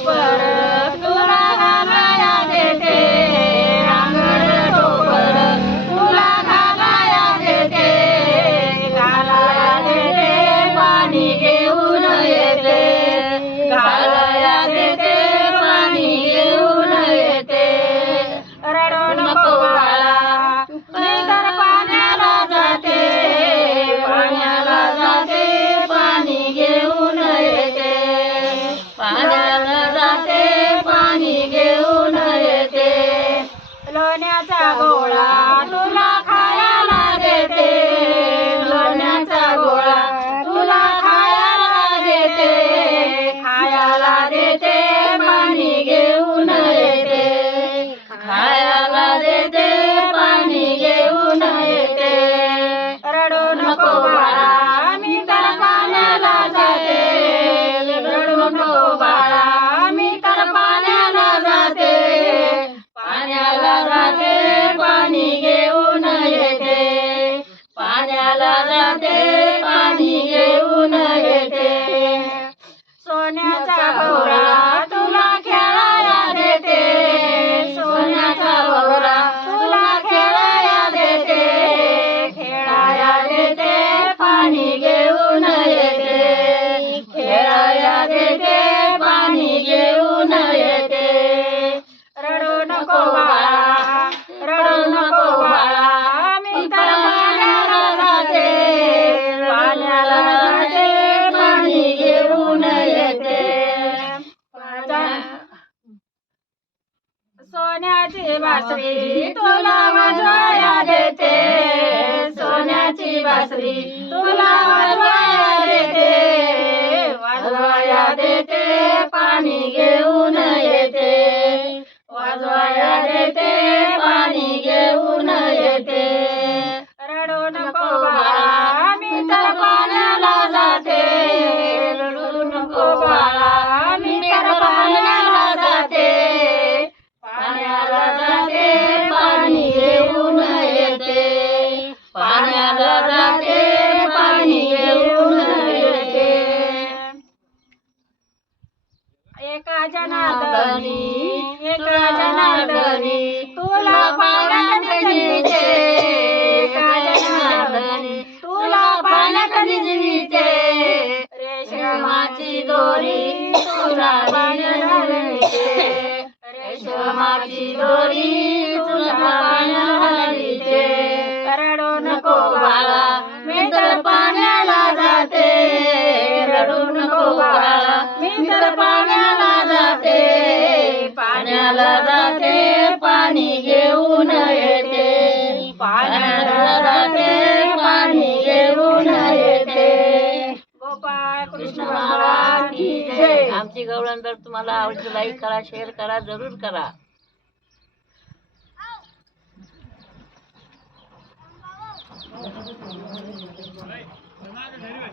Allah'a emanet गोळा. तुला खायला देते. जाते पाणी घेऊन येते. सोन्याचा भोवरा तुला खेळायला देते. सोन्याचा भोवरा तुला खेळायला देते. खेळायला देते पाणी घे सोन्याची बासरी तुला वाजवाया देते सोन्याची बासरी तुला एका जनार्दनी एका जनार्दनी तुला पाण्यात भिजविते एका जनार्दनी तुला पाण्यात रेशमाची दोरी तुला पाण्यात रेशमाची दोरी कृष्ण महाराज की जय. आमची गवळण जर तुम्हाला आवडली लाईक करा शेअर करा जरूर करा.